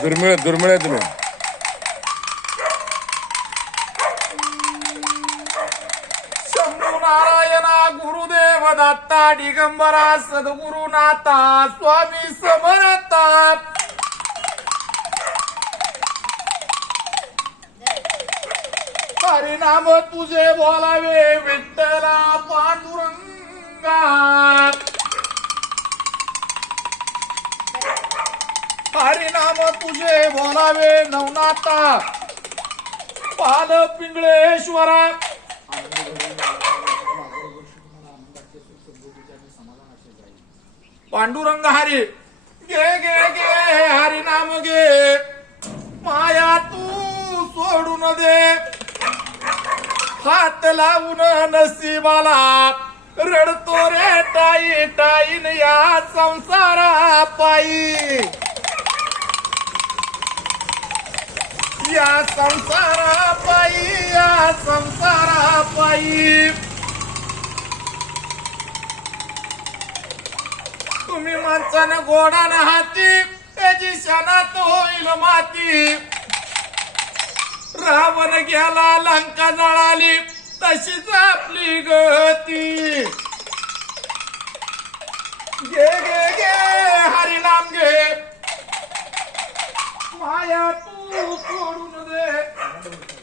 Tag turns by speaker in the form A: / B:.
A: दुर्मिळ दुर्मिळ आहे तुम्ही
B: शंभू नारायणा गुरुदेव दत्ता दिगंबरा सद्गुरुनाथा स्वामी समर्था. हरिनाम तुझे बोलावे विठ्ठला पांडुरंगा. हरिनाम तुझे बोलावे नवनाथा पाल पिंगळेश्वरा. पांडुरंग हरी गे गे गे हरी नाम गे माया तू सोडून दे. हात लावून नसीबाला रडतो रे टाई टाईन या संसारा पायी या संसारा पायी या संसारा पायी. तुम्ही माणसानं गोडानं हाती त्याची शनात होईल माती. रावण गेला लंका जळाली तशीच आपली गती. गे गे माया तू सोडून दे.